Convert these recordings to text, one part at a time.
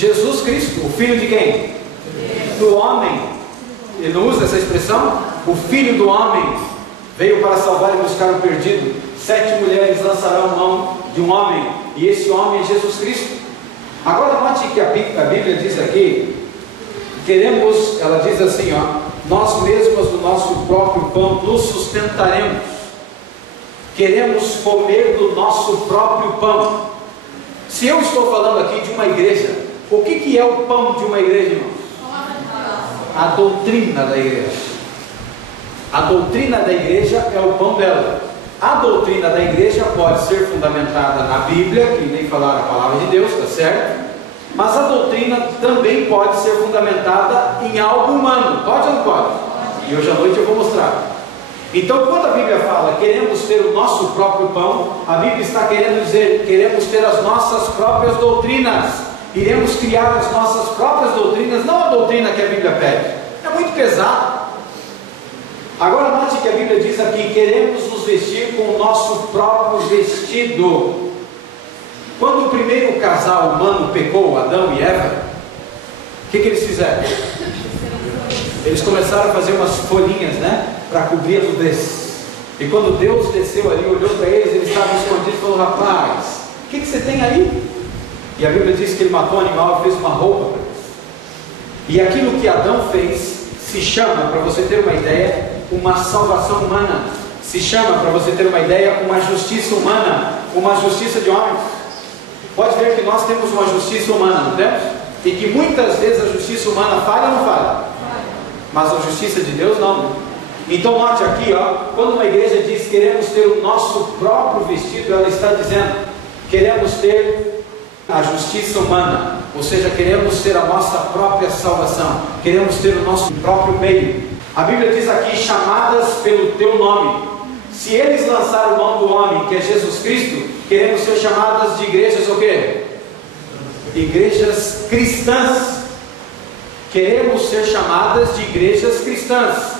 Jesus Cristo, o Filho de quem? Do homem. Ele não usa essa expressão? O Filho do homem veio para salvar e buscar o perdido. 7 mulheres lançarão mão de um homem, e esse homem é Jesus Cristo. Agora note que a Bíblia diz aqui, ela diz assim, nós mesmos do nosso próprio pão nos sustentaremos. Queremos comer do nosso próprio pão. Se eu estou falando aqui de uma igreja, o que é o pão de uma igreja, irmãos? A doutrina da igreja. A doutrina da igreja é o pão dela. A doutrina da igreja pode ser fundamentada na Bíblia, que nem falar a palavra de Deus, está certo? Mas a doutrina também pode ser fundamentada em algo humano. Pode ou não pode? E hoje à noite eu vou mostrar. Então, quando a Bíblia fala queremos ter o nosso próprio pão, a Bíblia está querendo dizer queremos ter as nossas próprias doutrinas. Iremos criar as nossas próprias doutrinas, não a doutrina que a Bíblia pede. É muito pesado. Agora note que a Bíblia diz aqui, queremos nos vestir com o nosso próprio vestido. Quando o primeiro casal humano pecou, Adão e Eva, o que eles fizeram? Eles começaram a fazer umas folhinhas, para cobrir a nudez. E quando Deus desceu ali, olhou para eles estavam escondidos e falou, rapaz, o que você tem aí? E a Bíblia diz que ele matou um animal e fez uma roupa para eles. E aquilo que Adão fez se chama, para você ter uma ideia, uma salvação humana. Se chama, para você ter uma ideia, uma justiça humana, uma justiça de homens. Pode ver que nós temos uma justiça humana, não temos? E que muitas vezes a justiça humana falha ou não falha? Mas a justiça de Deus não. Então note aqui, quando uma igreja diz queremos ter o nosso próprio vestido, ela está dizendo queremos ter a justiça humana, ou seja, queremos ter a nossa própria salvação, queremos ter o nosso próprio meio. A Bíblia diz aqui, chamadas pelo teu nome. Se eles lançaram mão do homem, que é Jesus Cristo, queremos ser chamadas de igrejas o quê? Igrejas cristãs. Queremos ser chamadas de igrejas cristãs.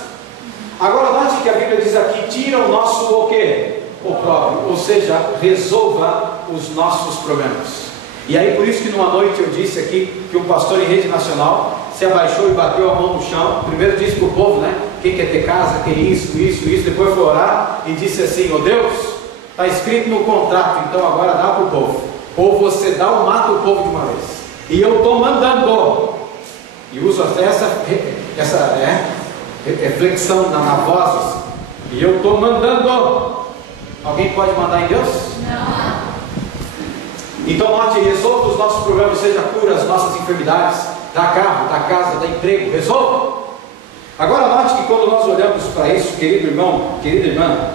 Agora note que a Bíblia diz aqui, tira o nosso o quê? O próprio, ou seja, resolva os nossos problemas. E aí por isso que numa noite eu disse aqui que um pastor em rede nacional se abaixou e bateu a mão no chão. Primeiro disse para o povo, quem quer ter casa, quer isso. Depois foi orar e disse assim, Deus, está escrito no contrato, então agora dá para o povo. Ou você dá ou mata o povo de uma vez. E eu estou mandando. E uso até essa reflexão na voz. E eu estou mandando. Alguém pode mandar em Deus? Não. Então note, resolva os nossos problemas, seja cura as nossas enfermidades, dá carro, dá casa, dá emprego, resolva. Agora note que quando nós olhamos para isso, querido irmão, querida irmã,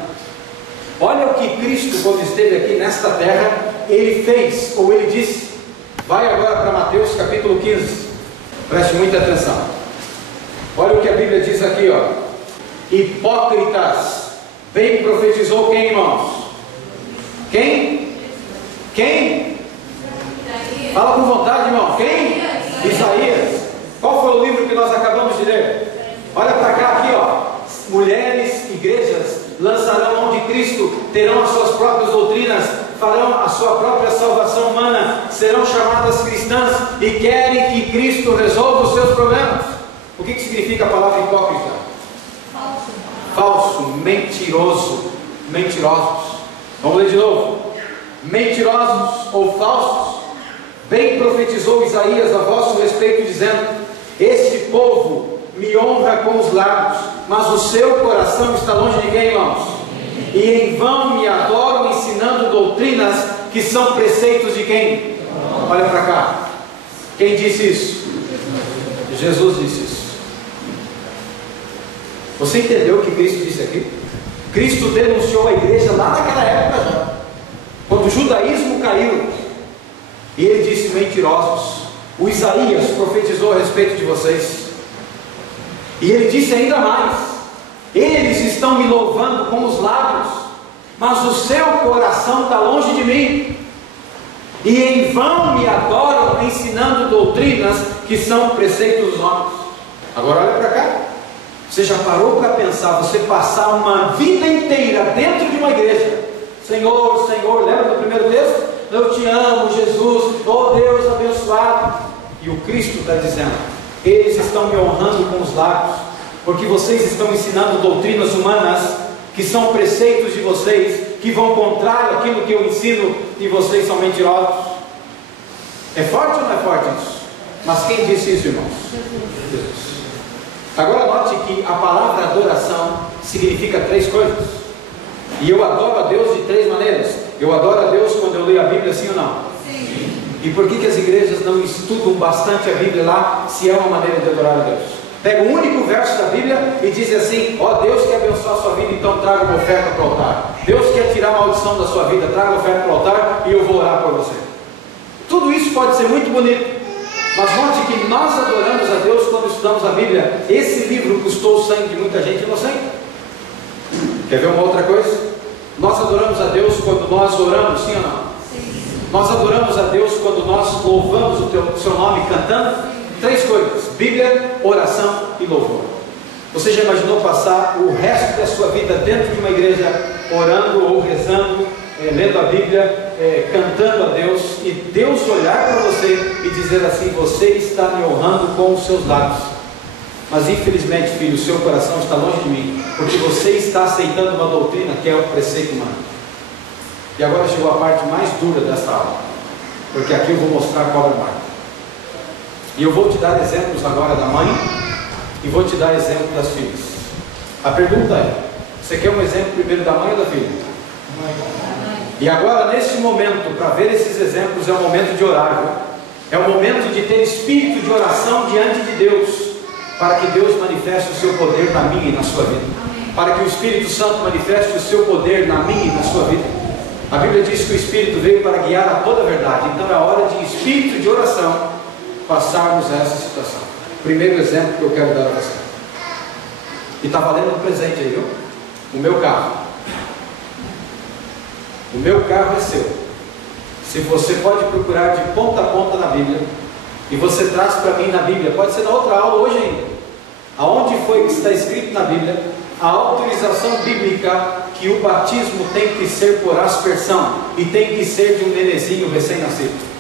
olha o que Cristo, quando esteve aqui nesta terra, Ele fez, ou Ele disse. Vai agora para Mateus capítulo 15, preste muita atenção. Olha o que a Bíblia diz aqui, hipócritas, bem profetizou quem, irmãos? Quem? Fala com vontade, irmão. Quem? Isaías. Qual foi o livro que nós acabamos de ler? Olha para cá aqui, mulheres, igrejas lançarão mão de Cristo, terão as suas próprias doutrinas, farão a sua própria salvação humana, serão chamadas cristãs e querem que Cristo resolva os seus problemas. O que significa a palavra hipócrita? Falso, mentiroso, mentirosos. Vamos ler de novo. Mentirosos ou falsos. Bem profetizou Isaías a vosso respeito, dizendo: este povo me honra com os lábios, mas o seu coração está longe de quem, irmãos? E em vão me adoram, ensinando doutrinas que são preceitos de quem? Olha para cá. Quem disse isso? Jesus disse isso. Você entendeu o que Cristo disse aqui? Cristo denunciou a igreja lá naquela época já, quando o judaísmo caiu, e ele disse: mentirosos. O Isaías profetizou a respeito de vocês, e ele disse ainda mais: eles estão me louvando com os lábios, mas o seu coração está longe de mim, e em vão me adoram, ensinando doutrinas que são preceitos dos homens. Agora olha para cá. Você já parou para pensar, você passar uma vida inteira dentro de uma igreja: Senhor, Senhor, lembra do primeiro texto? Eu te amo, Jesus, oh Deus abençoado. E o Cristo está dizendo: eles estão me honrando com os lábios, porque vocês estão ensinando doutrinas humanas, que são preceitos de vocês, que vão contrário àquilo que eu ensino, e vocês são mentirosos. É forte ou não é forte isso? Mas quem disse isso, irmãos? Jesus. Agora note que a palavra adoração significa três coisas. E eu adoro a Deus de três maneiras. Eu adoro a Deus quando eu leio a Bíblia, sim ou não? Sim. E por que as igrejas não estudam bastante a Bíblia lá, se é uma maneira de adorar a Deus? Pega um único verso da Bíblia e diz assim: ó, Deus quer abençoar a sua vida, então traga uma oferta para o altar. Deus quer tirar a maldição da sua vida, traga uma oferta para o altar e eu vou orar por você. Tudo isso pode ser muito bonito, mas note que nós adoramos a Deus quando estudamos a Bíblia. Esse livro custou o sangue de muita gente inocente. Quer ver uma outra coisa? Nós adoramos a Deus quando nós oramos, sim ou não? Sim. Nós adoramos a Deus quando nós louvamos o seu nome cantando. Três coisas: Bíblia, oração e louvor. Você já imaginou passar o resto da sua vida dentro de uma igreja orando ou rezando, lendo a Bíblia, cantando a Deus, e Deus olhar para você e dizer assim: você está me honrando com os seus lábios, mas infelizmente, filho, o seu coração está longe de mim, porque você está aceitando uma doutrina que é o preceito humano. E agora chegou a parte mais dura dessa aula, porque aqui eu vou mostrar a cobra marca. E eu vou te dar exemplos agora da mãe, e vou te dar exemplo das filhas. A pergunta é: você quer um exemplo primeiro da mãe ou da filha? E agora, neste momento, para ver esses exemplos, é o momento de orar, viu? É o momento de ter espírito de oração diante de Deus, para que Deus manifeste o seu poder na minha e na sua vida, para que o Espírito Santo manifeste o seu poder na minha e na sua vida. A Bíblia diz que o Espírito veio para guiar a toda a verdade. Então é hora de espírito de oração passarmos a essa situação. Primeiro exemplo que eu quero dar a você, e está valendo um presente aí, viu? O meu carro. O meu carro é seu. Se você pode procurar de ponta a ponta na Bíblia, e você traz para mim na Bíblia, pode ser na outra aula hoje ainda, aonde foi que está escrito na Bíblia a autorização bíblica que o batismo tem que ser por aspersão e tem que ser de um nenezinho recém-nascido.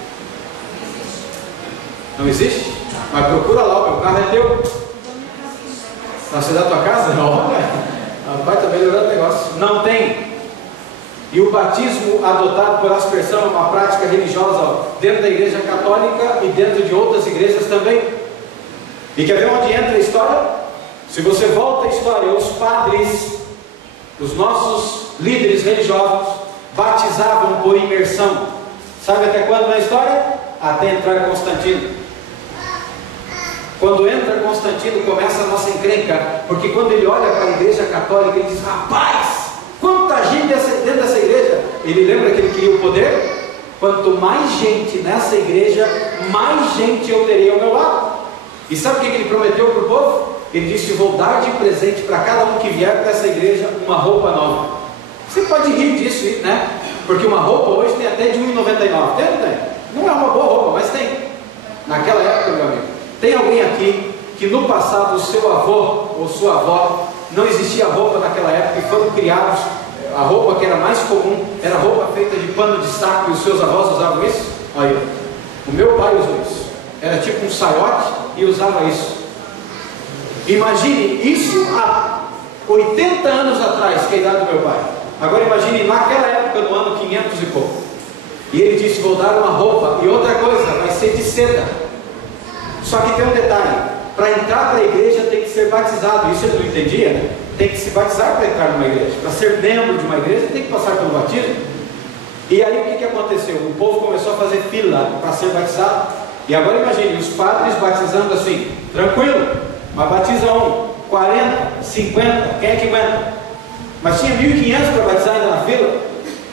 Não existe? Mas procura lá, o meu carro é teu. Nasceu da tua casa? Olha, rapaz, está melhorando o negócio. Não tem. E o batismo adotado por aspersão é uma prática religiosa dentro da igreja católica e dentro de outras igrejas também. E quer ver onde entra a história? Se você volta à história, os padres, os nossos líderes religiosos, batizavam por imersão. Sabe até quando na história? Até entrar Constantino. Quando entra Constantino, começa a nossa encrenca, porque quando ele olha para a igreja católica, ele diz: rapaz, quanta gente dentro dessa igreja. Ele lembra que ele queria o poder? Quanto mais gente nessa igreja, mais gente eu terei ao meu lado. E sabe o que ele prometeu para o povo? Ele disse: vou dar de presente para cada um que vier para essa igreja uma roupa nova. Você pode rir disso, né? Porque uma roupa hoje tem até de R$1,99. Tem ou não tem? Não é uma boa roupa, mas tem. Naquela época, meu amigo, tem alguém aqui que no passado o seu avô ou sua avó, não existia roupa naquela época e foram criados, a roupa que era mais comum era roupa feita de pano de saco, e os seus avós usavam isso? Olha, o meu pai usou isso. Era tipo um saiote e usava isso. Imagine isso há 80 anos atrás, que é a idade do meu pai. Agora imagine naquela época, no ano 500 e pouco. E ele disse: vou dar uma roupa, e outra coisa, vai ser de seda. Só que tem um detalhe: para entrar para a igreja tem que ser batizado. Isso ele não entendia, né? Tem que se batizar para entrar numa igreja. Para ser membro de uma igreja tem que passar pelo batismo. E aí o que aconteceu? O povo começou a fazer fila para ser batizado. E agora imagine, os padres batizando assim, tranquilo, mas batiza 40, 50, quem é que aguenta? Mas tinha 1.500 para batizar ainda na fila,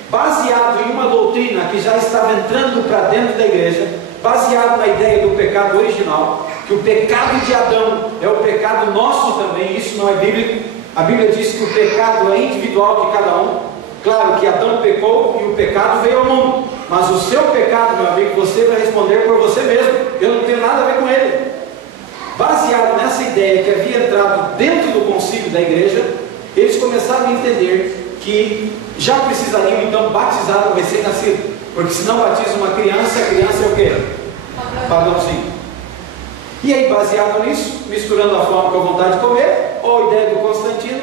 baseado em uma doutrina que já estava entrando para dentro da igreja, baseado na ideia do pecado original, que o pecado de Adão é o pecado nosso também. Isso não é bíblico. A Bíblia diz que o pecado é individual de cada um. Claro que Adão pecou e o pecado veio ao mundo, mas o seu pecado, meu amigo, você vai responder por você mesmo. Eu não tenho nada a ver com ele. Baseado nessa ideia que havia entrado dentro do concílio da igreja, eles começaram a entender que já precisariam então batizar o recém-nascido, porque se não batiza uma criança, a criança é o quê? Padrãozinho. E aí, baseado nisso, misturando a fome com a vontade de comer, ou a ideia do Constantino,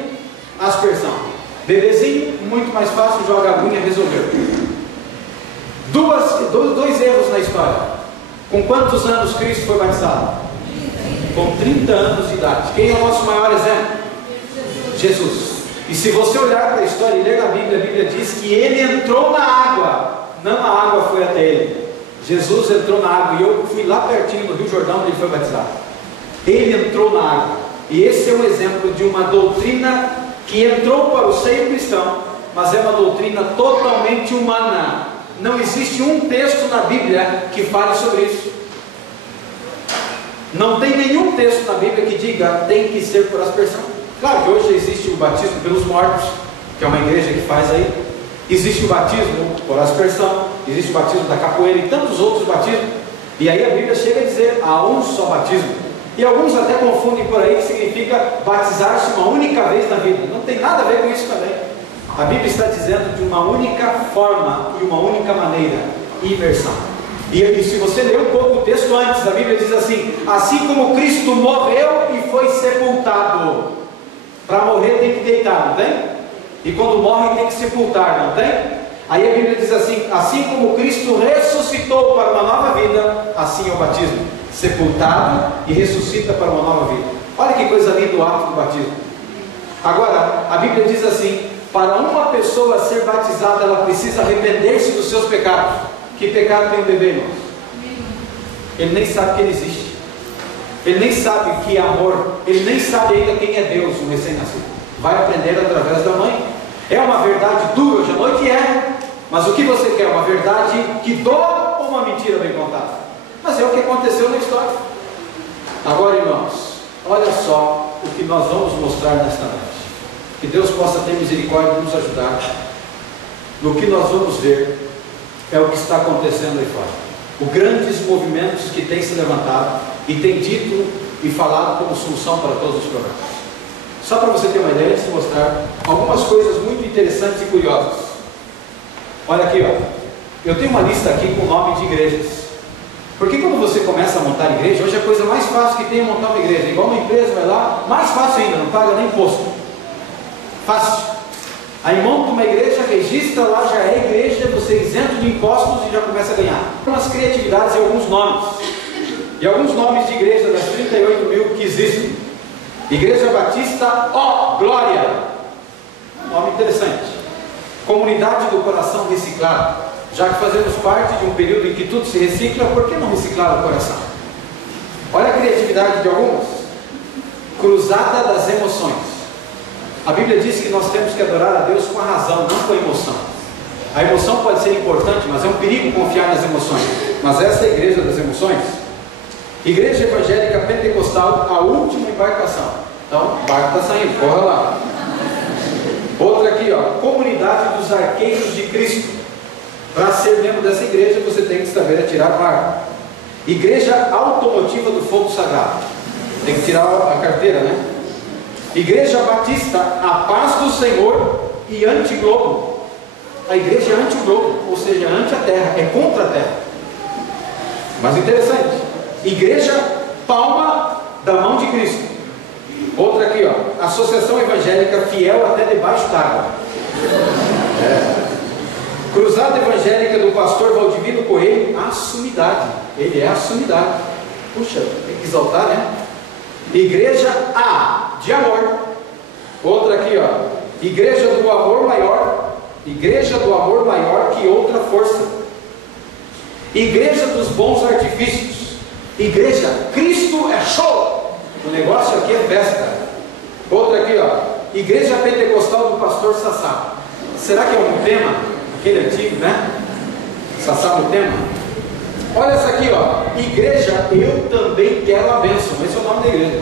aspersão. Bebezinho, muito mais fácil, joga a aguinha, resolveu. Dois erros na história. Com quantos anos Cristo foi batizado? Com 30 anos de idade. Quem é o nosso maior exemplo? Jesus. E se você olhar para a história e ler na Bíblia, a Bíblia diz que ele entrou na água, não a água foi até ele. Jesus entrou na água, e eu fui lá pertinho do Rio Jordão onde ele foi batizado. Ele entrou na água. E esse é um exemplo de uma doutrina que entrou para o seio cristão, mas é uma doutrina totalmente humana. Não existe um texto na Bíblia que fale sobre isso. Não tem nenhum texto na Bíblia que diga tem que ser por aspersão. Claro que hoje existe o batismo pelos mortos, que é uma igreja que faz aí. Existe o batismo por aspersão, existe o batismo da capoeira e tantos outros batismos. E aí a Bíblia chega a dizer, há um só batismo. E alguns até confundem por aí que significa batizar-se uma única vez na vida. Não tem nada a ver com isso também. A Bíblia está dizendo de uma única forma e uma única maneira, imersão. E se você ler um pouco o texto antes, a Bíblia diz assim: assim como Cristo morreu e foi sepultado. Para morrer tem que deitar, não tem? E quando morre tem que sepultar, não tem? Aí a Bíblia diz assim: assim como Cristo ressuscitou para uma nova vida, assim é o batismo, sepultado e ressuscita para uma nova vida. Olha que coisa linda o ato do batismo. Agora, a Bíblia diz assim: para uma pessoa ser batizada, ela precisa arrepender-se dos seus pecados. Que pecado tem o bebê, irmãos? Ele nem sabe que ele existe. Ele nem sabe que é amor. Ele nem sabe ainda quem é Deus, um recém-nascido. Vai aprender através da mãe. É uma verdade dura hoje à noite? É. Mas o que você quer? Uma verdade que doa ou uma mentira bem contada? Mas é o que aconteceu na história. Agora, irmãos, olha só o que nós vamos mostrar nesta noite. Que Deus possa ter misericórdia de nos ajudar. No que nós vamos ver é o que está acontecendo aí fora. Os grandes movimentos que têm se levantado e têm dito e falado como solução para todos os problemas. Só para você ter uma ideia, de mostrar algumas coisas muito interessantes e curiosas. Olha aqui, ó. Eu tenho uma lista aqui com nome de igrejas. Porque quando você começa a montar igreja, hoje a coisa mais fácil que tem é montar uma igreja. Igual uma empresa vai lá, mais fácil ainda, não paga nem imposto. Fácil. Aí monta uma igreja, registra lá, já é igreja, você é isento de impostos e já começa a ganhar. Umas criatividades e alguns nomes. E alguns nomes de igreja das 38 mil que existem. Igreja Batista, ó, Glória. Nome interessante. Comunidade do Coração Reciclado. Já que fazemos parte de um período em que tudo se recicla, por que não reciclar o coração? Olha a criatividade de algumas. Cruzada das Emoções. A Bíblia diz que nós temos que adorar a Deus com a razão, não com a emoção. A emoção pode ser importante, mas é um perigo confiar nas emoções. Mas essa é a igreja das emoções. Igreja Evangélica Pentecostal, a última embarcação. Então, o barco está saindo, corra lá. Outra aqui, ó, Comunidade dos Arqueiros de Cristo. Para ser membro dessa igreja, você tem que saber atirar barco. Igreja Automotiva do Fogo Sagrado. Tem que tirar a carteira, né? Igreja Batista, a paz do Senhor e anti-globo. A igreja é anti-globo, ou seja, anti a terra, é contra a terra. Mas interessante. Igreja Palma da Mão de Cristo. Outra aqui, ó, Associação Evangélica Fiel até debaixo d'água. Cruzada Evangélica do pastor Valdivino Coelho, a sumidade. Ele é a sumidade. Puxa, tem que exaltar, né? Igreja A, de amor. Outra aqui, ó, Igreja do Amor Maior. Igreja do Amor Maior que outra força. Igreja dos Bons Artifícios. Igreja Cristo é show. O negócio aqui é festa. Outra aqui, ó, Igreja Pentecostal do pastor Sassá. Será que é um tema? Aquele antigo, né? Sassá no tema. Olha essa aqui, ó, Igreja Eu Também Quero a Bênção. Esse é o nome da igreja.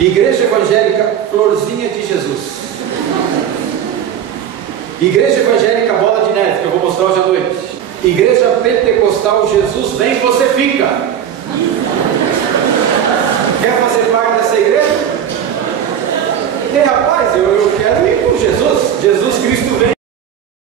Igreja Evangélica Florzinha de Jesus. Igreja Evangélica Bola de Neve, que eu vou mostrar hoje à noite. Igreja Pentecostal Jesus Vem, Você Fica. Quer fazer parte dessa igreja? E rapaz, eu quero ir com Jesus. Jesus Cristo